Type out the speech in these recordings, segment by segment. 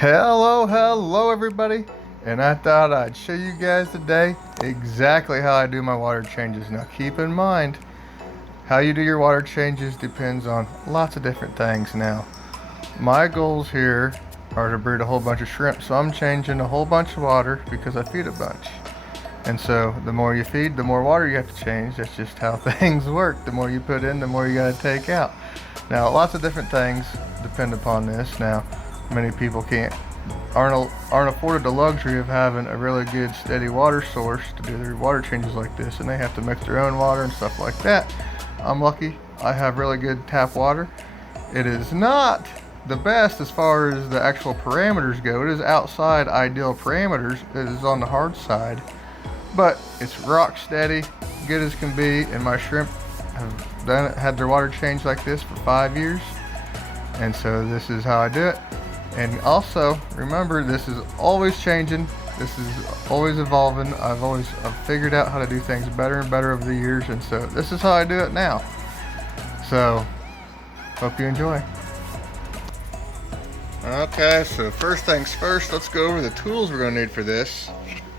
Hello everybody, and I thought I'd show you guys today exactly how I do my water changes. Now keep in mind, how you do your water changes depends on lots of different things. Now my goals here are to breed a whole bunch of shrimp, so I'm changing a whole bunch of water because I feed a bunch. And so the more you feed, the more water you have to change. That's just how things work. The more you put in, the more you gotta take out. Now lots of different things depend upon this. Now many people aren't afforded the luxury of having a really good steady water source to do their water changes like this, and they have to mix their own water and stuff like that. I'm lucky, I have really good tap water. It is not the best as far as the actual parameters go. It is outside ideal parameters. It is on the hard side, but it's rock steady, good as can be, and my shrimp have had their water changed like this for 5 years. And so this is how I do it. And also remember, this is always changing, this is always evolving. I've figured out how to do things better and better over the years, and so this is how I do it now. So hope you enjoy. Okay, so first things first, let's go over the tools we're going to need for this.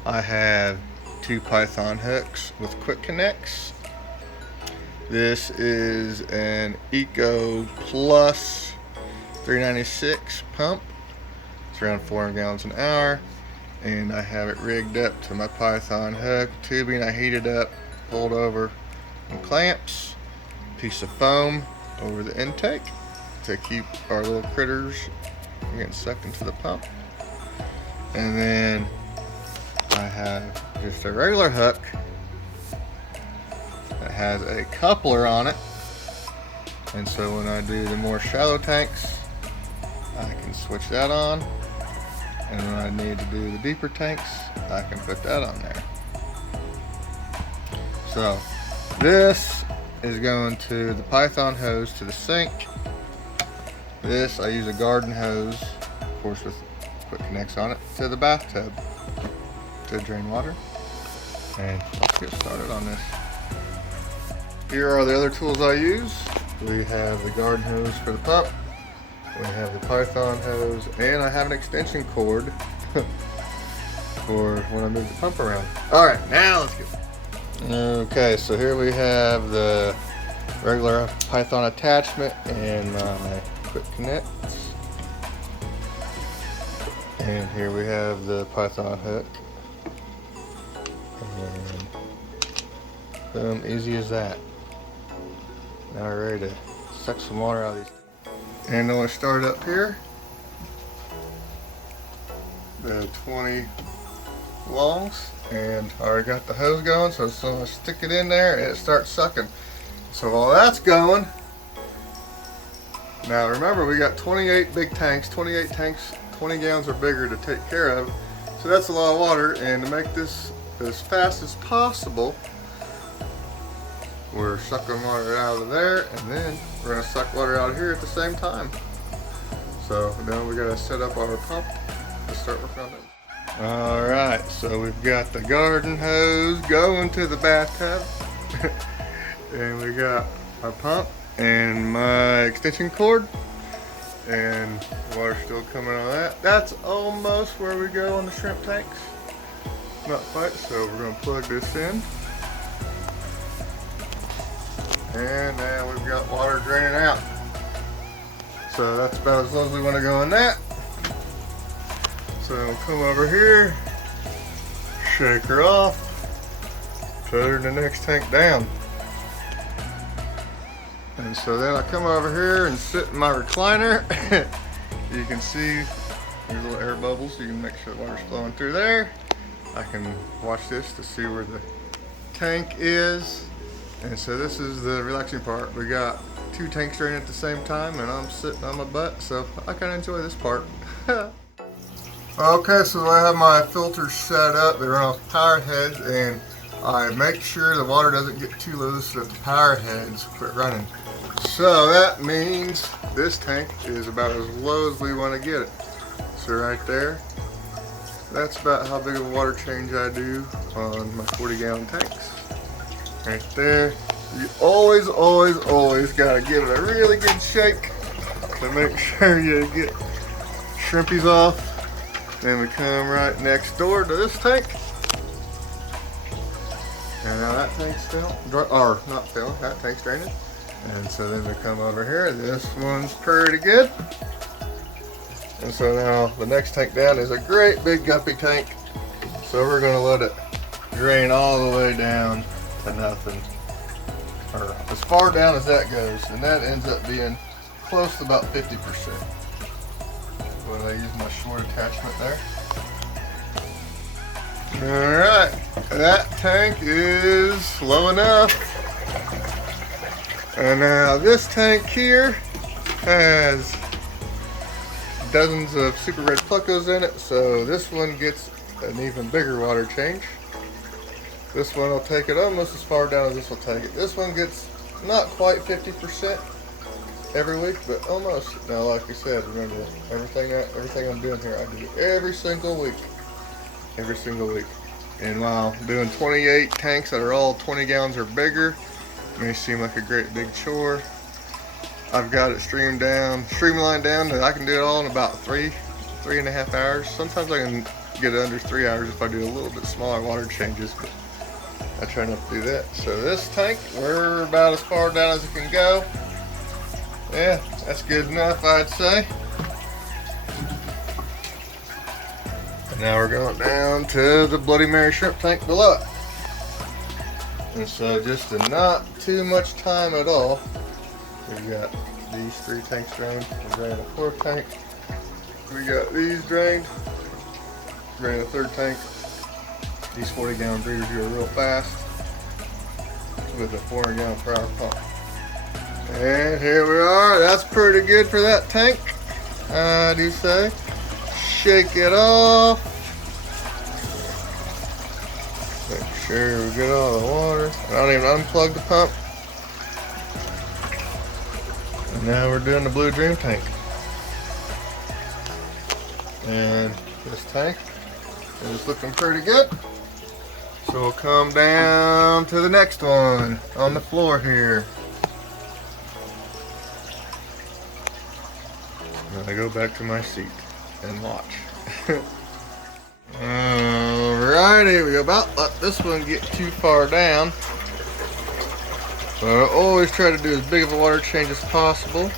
I have 2 Python hooks with quick connects. This is an Eco Plus 396 pump. It's around 400 gallons an hour, and I have it rigged up to my Python hook. Tubing I heated up, pulled over, and clamps. Piece of foam over the intake to keep our little critters from getting sucked into the pump. And then I have just a regular hook that has a coupler on it, and so when I do the more shallow tanks, I can switch that on, and when I need to do the deeper tanks, I can put that on there. So this is going to the Python hose to the sink. This, I use a garden hose, of course with quick connects on it, to the bathtub to drain water. And let's get started on this. Here are the other tools I use. We have the garden hose for the pump. We have the Python hose, and I have an extension cord for when I move the pump around. Alright, now let's get started. Okay, so here we have the regular Python attachment and my quick connects. And here we have the Python hook. And boom, easy as that. Now we're ready to suck some water out of these. And I'm going to start up here, the 20 longs, and I already got the hose going, so as soon as I stick it in there, it starts sucking. So while that's going, now remember, we got 28 big tanks, 28 tanks, 20 gallons or bigger to take care of, so that's a lot of water. And to make this as fast as possible, we're sucking water out of there, and then we're going to suck water out of here at the same time. So now we got to set up our pump to start working on it. Alright, so we've got the garden hose going to the bathtub. And we got our pump and my extension cord. And water's still coming on that. That's almost where we go on the shrimp tanks. Not quite, so we're going to plug this in. And now we've got water draining out. So that's about as low as we want to go on that. So we'll come over here, shake her off, put her in the next tank down. And so then I come over here and sit in my recliner. You can see there's little air bubbles, so you can make sure the water's flowing through there. I can watch this to see where the tank is. And so this is the relaxing part. We got 2 tanks draining at the same time, and I'm sitting on my butt, so I kind of enjoy this part. Okay, so I have my filters set up. They run off power heads, and I make sure the water doesn't get too low so that the power heads quit running. So that means this tank is about as low as we want to get it. So right there, that's about how big of a water change I do on my 40-gallon tanks. Right there. You always gotta give it a really good shake to make sure you get shrimpies off. Then we come right next door to this tank. And now that tank's filling, or not filling, that tank's draining. And so then we come over here, this one's pretty good. And so now the next tank down is a great big guppy tank. So we're gonna let it drain all the way down to nothing. Or as far down as that goes. And that ends up being close to about 50%. When I use my short attachment there. Alright, that tank is low enough. And now this tank here has dozens of super red pluckos in it, so this one gets an even bigger water change. This one will take it almost as far down as this will take it. This one gets not quite 50% every week, but almost. Now, like I said, remember everything I'm doing here, I do every single week. Every single week. And while doing 28 tanks that are all 20 gallons or bigger, it may seem like a great big chore. I've got it streamlined down that I can do it all in about 3.5 hours. Sometimes I can get it under 3 hours if I do a little bit smaller water changes, but I try not to do that. So this tank, we're about as far down as it can go. Yeah, that's good enough, I'd say. Now we're going down to the Bloody Mary shrimp tank below it. And so just in not too much time at all, we've got these 3 tanks drained. We drained a 4th tank. We got these drained. Drained a 3rd tank. These 40 gallon breeders go real fast with a 400 gallon per hour pump. And here we are. That's pretty good for that tank, I do say. Shake it off. Make sure we get all the water. I don't even unplug the pump. And now we're doing the Blue Dream tank. And this tank is looking pretty good. So we'll come down to the next one on the floor here. And I go back to my seat and watch. Alrighty, we about let this one get too far down. So I always try to do as big of a water change as possible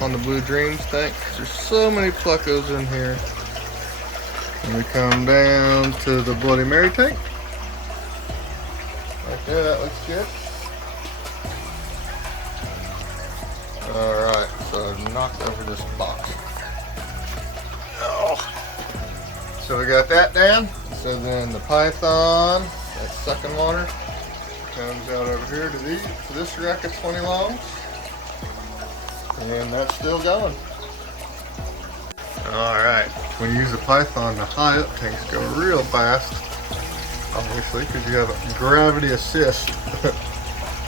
on the Blue Dreams tank. There's so many pluckos in here. And we come down to the Bloody Mary tank. Right there, that looks good. Alright, so I've knocked over this box. Oh. So we got that down. So then the Python, that's sucking water, comes out over here to this rack of 20 longs. And that's still going. Alright, when you use the Python, the high up tanks go real fast. Obviously, because you have a gravity assist.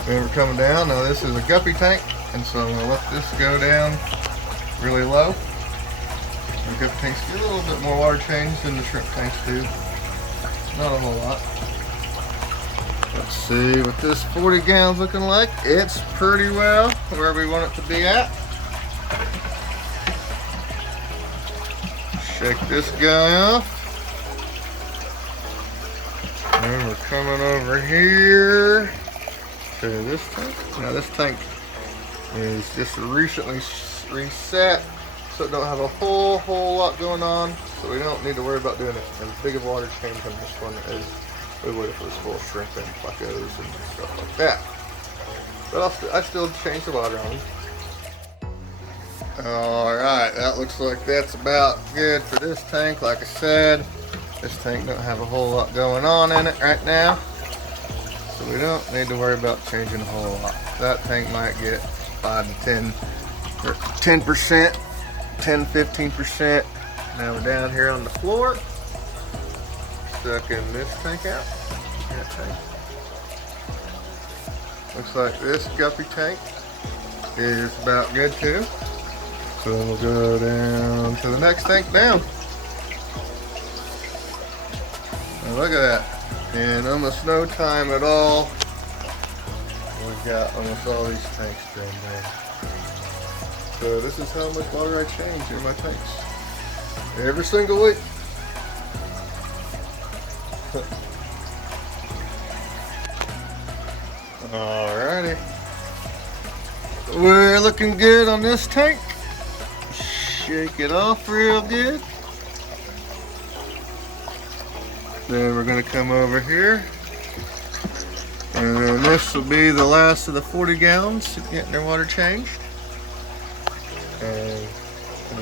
Then we're coming down. Now this is a guppy tank, and so I'm going to let this go down really low. The guppy tanks get a little bit more water change than the shrimp tanks do. Not a whole lot. Let's see what this 40 gallons looking like. It's pretty well where we want it to be at. Shake this guy off. And we're coming over here to this tank. Now this tank is just recently reset, so it don't have a whole lot going on. So we don't need to worry about doing as big of a water change on this one as we would if it was full of shrimp and pluckos and stuff like that. But I still change the water on them. Alright, that looks like that's about good for this tank. Like I said, this tank don't have a whole lot going on in it right now, so we don't need to worry about changing a whole lot. That tank might get 5 to 10 or 10%, 10-15%. Now we're down here on the floor, sucking this tank out. That tank. Looks like this guppy tank is about good too. So then we'll go down to the next tank down. Now look at that. In almost no time at all, we've got almost all these tanks drained down. So this is how much water I change in my tanks every single week. Alrighty. We're looking good on this tank. Shake it off real good. Then we're gonna come over here. And then this will be the last of the 40 gallons getting their water changed. And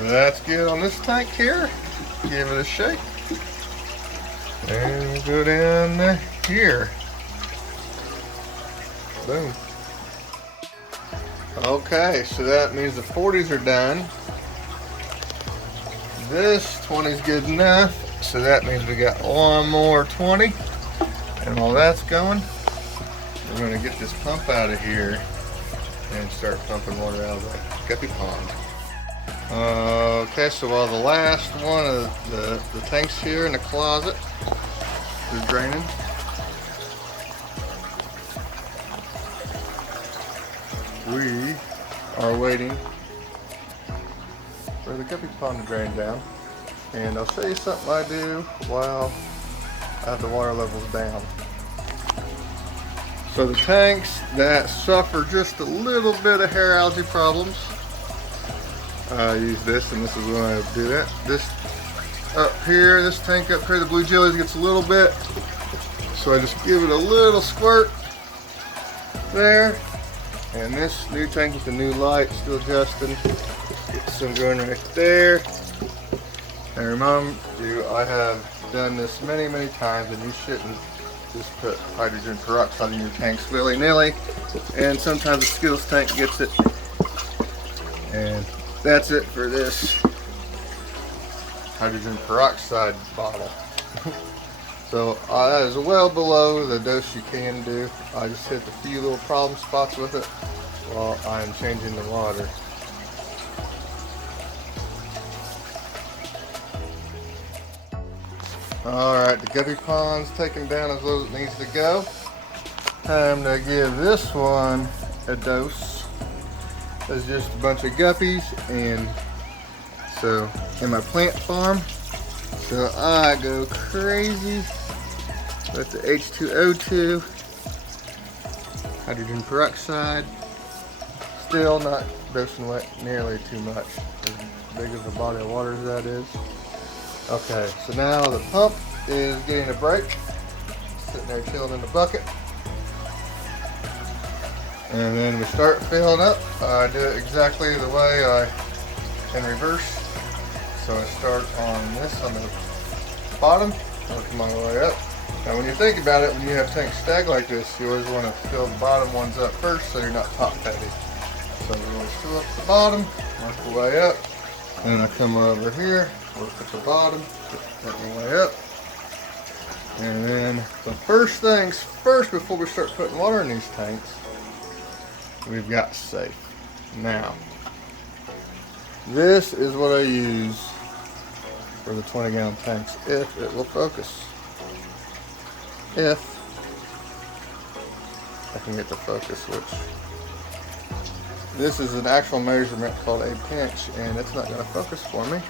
that's good on this tank here. Give it a shake. And we'll go down here. Boom. Okay, so that means the 40s are done. This 20 is good enough, so that means we got one more 20. And while that's going, we're going to get this pump out of here and start pumping water out of the Guppy pond. Okay, so while the last one of the tanks here in the closet is draining, we are waiting for the Guppy pond to drain down. And I'll show you something I do while I have the water levels down. So the tanks that suffer just a little bit of hair algae problems, I use this, and this is when I do that. This up here, this tank up here, the blue jellies gets a little bit, so I just give it a little squirt there. And this new tank with the new light, still adjusting, get some going right there. And remind you, I have done this many, many times, and you shouldn't just put hydrogen peroxide in your tanks willy-nilly. And sometimes the Skittles tank gets it. And that's it for this hydrogen peroxide bottle. So that is well below the dose you can do. I just hit a few little problem spots with it while I'm changing the water. Alright, the Guppy pond's taken down as low as it needs to go. Time to give this one a dose. There's just a bunch of guppies, and so in my plant farm, so I go crazy with the H2O2, hydrogen peroxide. Still not dosing nearly too much, as big of a body of water as that is. Okay, so now the pump is getting a break, sitting there chilling in the bucket. And then we start filling up. I do it exactly the way in reverse. So I start on this on the bottom, work my way up. Now when you think about it, when you have tanks stacked like this, you always want to fill the bottom ones up first so you're not top heavy. So we always fill up the bottom, work the way up. And I come over here, work at the bottom, work my way up. And then the first things first before we start putting water in these tanks, we've got safe. Now, this is what I use for the 20-gallon tanks, if it will focus. If I can get the focus switch. This is an actual measurement called a pinch, and it's not going to focus for me.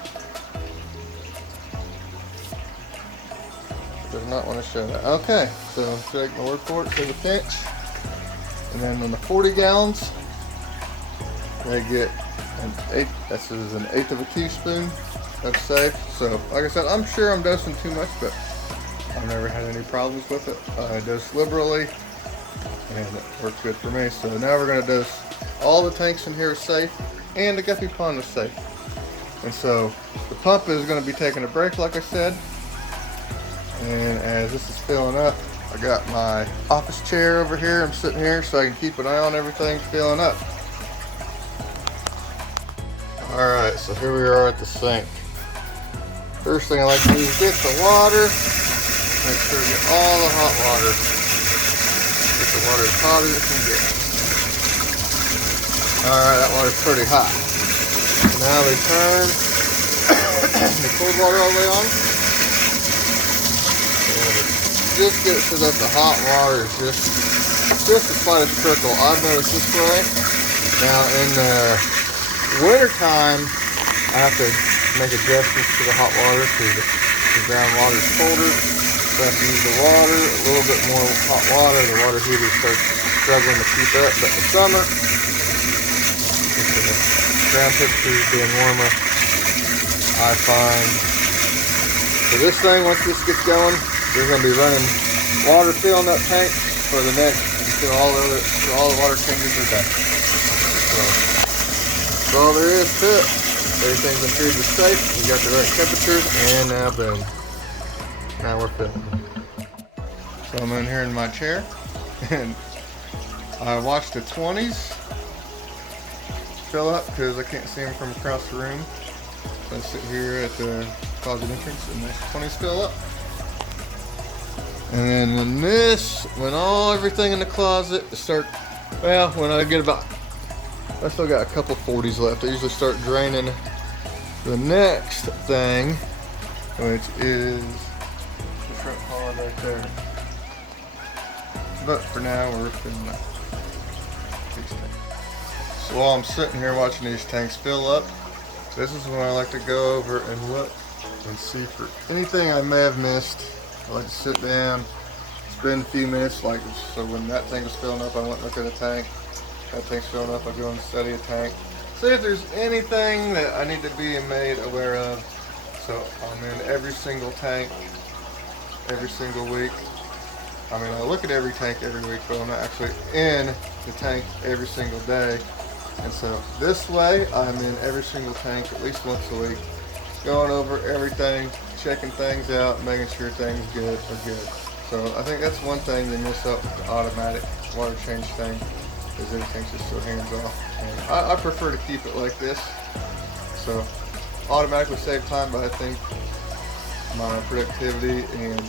Does not want to show that. Okay, so take my word for it, so the pinch. And then on the 40 gallons, they get an eighth of a teaspoon of safe. So, like I said, I'm sure I'm dosing too much, but I've never had any problems with it. I dose liberally, and it works good for me. So now we're going to dose all the tanks in here are safe, and the Guppy pond is safe. And so the pump is going to be taking a break, like I said. And as this is filling up, I got my office chair over here. I'm sitting here so I can keep an eye on everything filling up. Alright, so here we are at the sink. First thing I like to do is get the water. Make sure to get all the hot water. Get the water as hot as it can get. Alright, that water's pretty hot. Now we turn the cold water all the way on. Just get it so that the hot water is just the slightest trickle. I've noticed this way. Now in the winter time, I have to make adjustments to the hot water because the groundwater is colder. So have to use the water, a little bit more hot water. The water heater starts struggling to keep up. But in the summer, with the ground temperatures being warmer, I find for this thing, once this gets going, we're going to be running water filling up tanks for the next until all the water changes are done. So that's all there is to it. Everything's been treated safe. We got the right temperatures, and now boom. Now we're filling. So I'm in here in my chair, and I watched the 20s fill up because I can't see them from across the room. So I sit here at the closet entrance and those 20s fill up. And then when everything in the closet when I get I still got a couple 40s left. I usually start draining the next thing, which is the shrimp pond right there. But for now, we're filling up these tanks. So while I'm sitting here watching these tanks fill up, this is when I like to go over and look and see for anything I may have missed. I like to sit down, spend a few minutes, so when that tank was filling up, I went and looked at the tank. That tank's filling up, I go and study a tank. See if there's anything that I need to be made aware of. So I'm in every single tank, every single week. I mean, I look at every tank every week, but I'm not actually in the tank every single day. And so this way, I'm in every single tank at least once a week, going over everything, checking things out, making sure things are good. So I think that's one thing they miss out with the automatic water change thing, is everything's just so hands off. And I prefer to keep it like this. So automatically save time, but I think my productivity and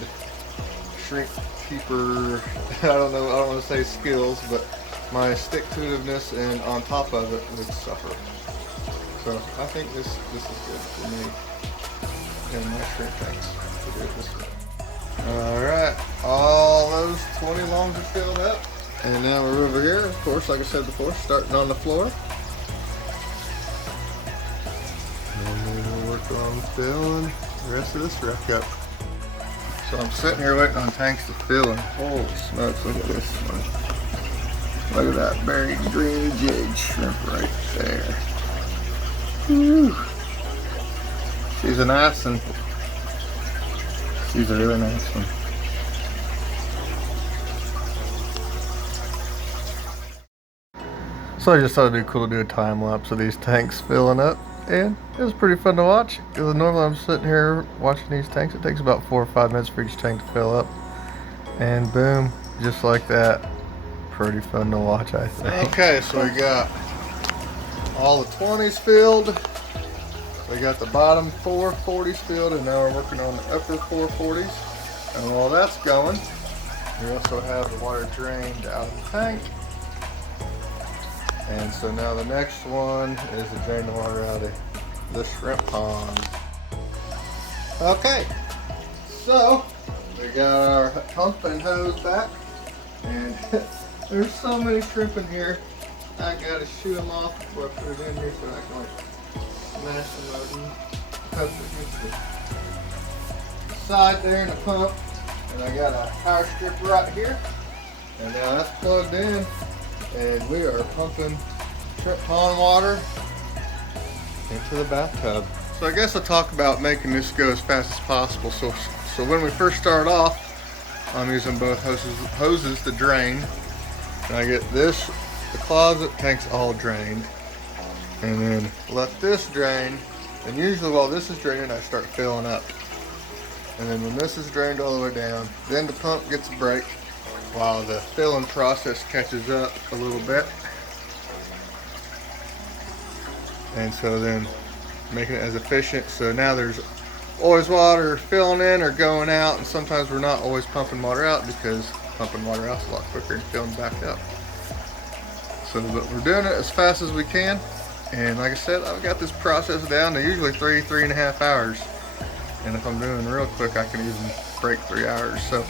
shrink keeper, I don't want to say skills, but my stick-to-itiveness and on top of it would suffer. So I think this is good for me and my shrimp tanks to do it this way. Alright, all those 20 longs are filled up. And now we're over here, of course, like I said before, starting on the floor. And then we'll work on filling the rest of this wreck up. So I'm sitting here waiting on tanks to fill, and holy smokes, look at this one. Look at that buried green jig shrimp right there. Whew. She's a nice one. She's a really nice one. So I just thought it'd be cool to do a time lapse of these tanks filling up, and it was pretty fun to watch. Because normally I'm sitting here watching these tanks. It takes about 4 or 5 minutes for each tank to fill up, and boom, just like that. Pretty fun to watch, I think. Okay, so we got all the 20s filled. We got the bottom 4 40s filled, and now we're working on the upper 4 40s. And while that's going, we also have the water drained out of the tank. And so now the next one is to drain the water out of the shrimp pond. Okay, so we got our pump and hose back, and there's so many shrimp in here. I gotta shoo them off before I put it in here so I can smash them out and the side there in the pump. And I got a power strip right here. And now that's plugged in, and we are pumping shrimp pond water into the bathtub. So I guess I'll talk about making this go as fast as possible. So when we first start off, I'm using both hoses to drain. And I get this, the closet tank's all drained. And then let this drain. And usually while this is draining, I start filling up. And then when this is drained all the way down, then the pump gets a break while the filling process catches up a little bit. And so then making it as efficient. So now there's always water filling in or going out, and sometimes we're not always pumping water out because pumping water out is a lot quicker than filling back up. So, but we're doing it as fast as we can. And like I said, I've got this process down to usually 3.5 hours. And if I'm doing real quick, I can even break 3 hours. So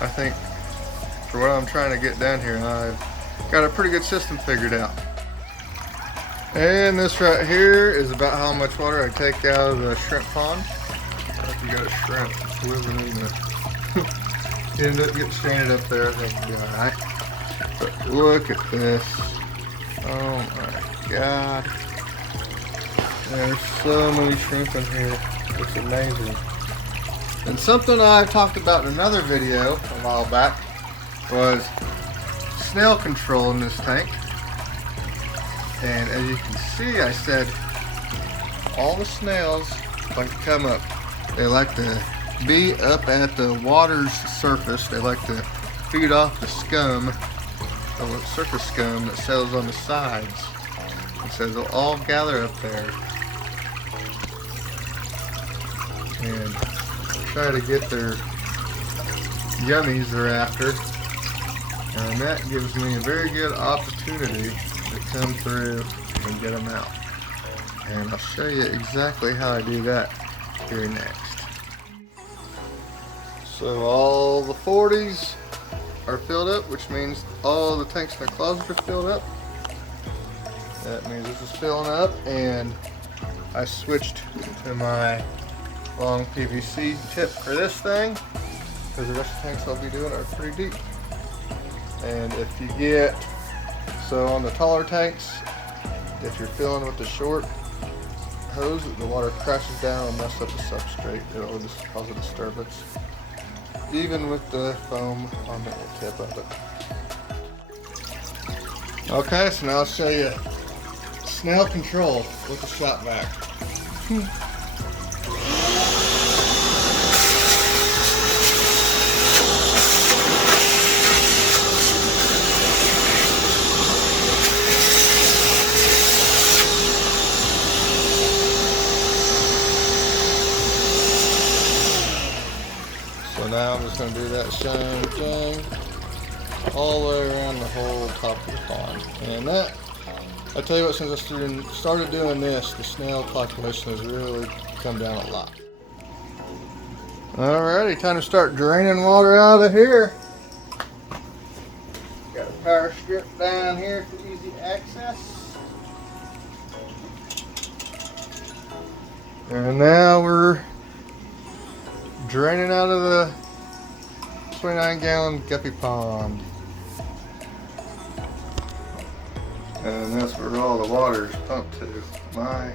I think for what I'm trying to get done here, I've got a pretty good system figured out. And this right here is about how much water I take out of the shrimp pond. If you got a shrimp living in the It ended up getting stranded up there. I think it'll be alright. But look at this. Oh my god. There's so many shrimp in here. It's amazing. And something I talked about in another video a while back was snail control in this tank. And as you can see, I said all the snails like to come up. They like to be up at the water's surface. They like to feed off the scum, the surface scum that settles on the sides. And so they'll all gather up there and try to get their yummies they're after. And that gives me a very good opportunity to come through and get them out. And I'll show you exactly how I do that here next. So all the 40s are filled up, which means all the tanks in the closet are filled up. That means this is filling up, and I switched to my long PVC tip for this thing because the rest of the tanks I'll be doing are pretty deep. And if you get, so on the taller tanks, if you're filling with the short hose, the water crashes down and mess up the substrate. It'll just cause a disturbance, even with the foam on the tip of it. Okay, so now I'll show you Snail Control with the shop vac. So now I'm just going to do that same thing all the way around the whole top of the pond. And that, I tell you what, since I started doing this, the snail population has really come down a lot. Alrighty, time to start draining water out of here. Got a power strip down here for easy access. And now we're draining out of the 29-gallon guppy pond. And that's where all the water is pumped to, my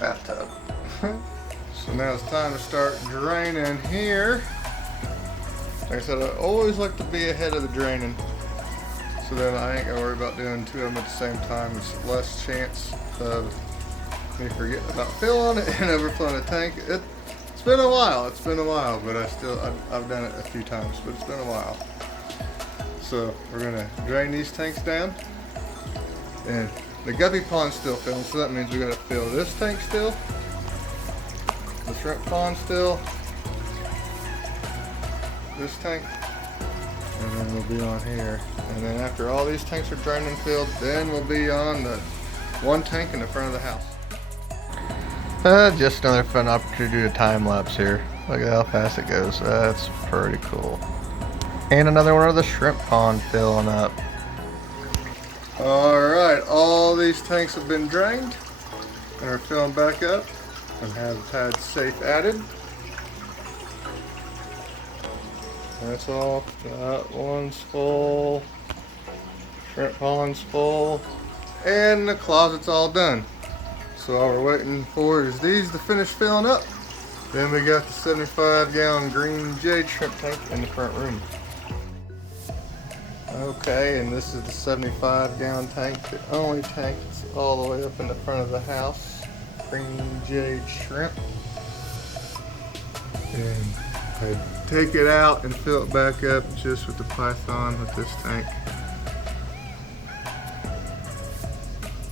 bathtub. So now it's time to start draining here. Like I said, I always like to be ahead of the draining, so that I ain't gonna worry about doing two of them at the same time. It's less chance of me forgetting about filling it and overflowing the tank. It's been a while, but I've done it a few times, but it's been a while. So we're gonna drain these tanks down. And the guppy pond's still filling, so that means we gotta fill this tank still, the shrimp pond still, this tank, and then we'll be on here. And then after all these tanks are drained and filled, then we'll be on the one tank in the front of the house. Just another fun opportunity to do a time lapse here. Look at how fast it goes. That's pretty cool. And another one of the shrimp pond filling up. Alright, all these tanks have been drained and are filling back up and have had safe added. That's all. That one's full. Shrimp pond's full. And the closet's all done. So all we're waiting for is these to finish filling up. Then we got the 75-gallon green jade shrimp tank in the front room. Okay, and this is the 75-gallon tank, the only tank that's all the way up in the front of the house. Green jade shrimp. And I take it out and fill it back up just with the python with this tank.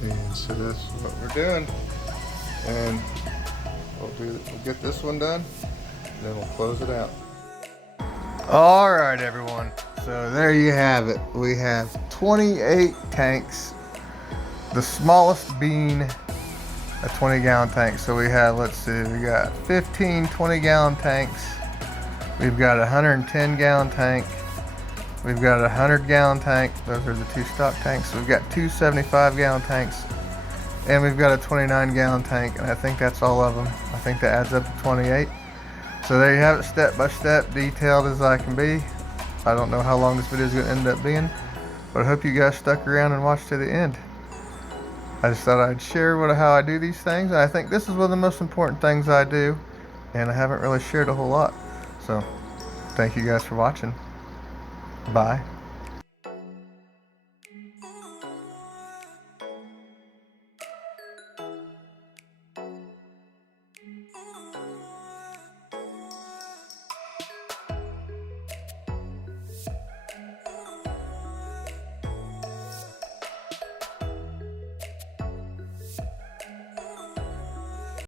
And so that's what we're doing. And we'll get this one done, and then we'll close it out. Alright everyone, so there you have it. We have 28 tanks, the smallest being a 20-gallon tank. So we have, let's see, we got 15 20-gallon tanks, we've got a 110-gallon tank, we've got a 100-gallon tank, those are the two stock tanks. We've got two 75-gallon tanks, and we've got a 29-gallon tank, and I think that's all of them. I think that adds up to 28. So there you have it, step by step, detailed as I can be. I don't know how long this video is going to end up being, but I hope you guys stuck around and watched to the end. I just thought I'd share how I do these things. I think this is one of the most important things I do, and I haven't really shared a whole lot. So thank you guys for watching. Bye.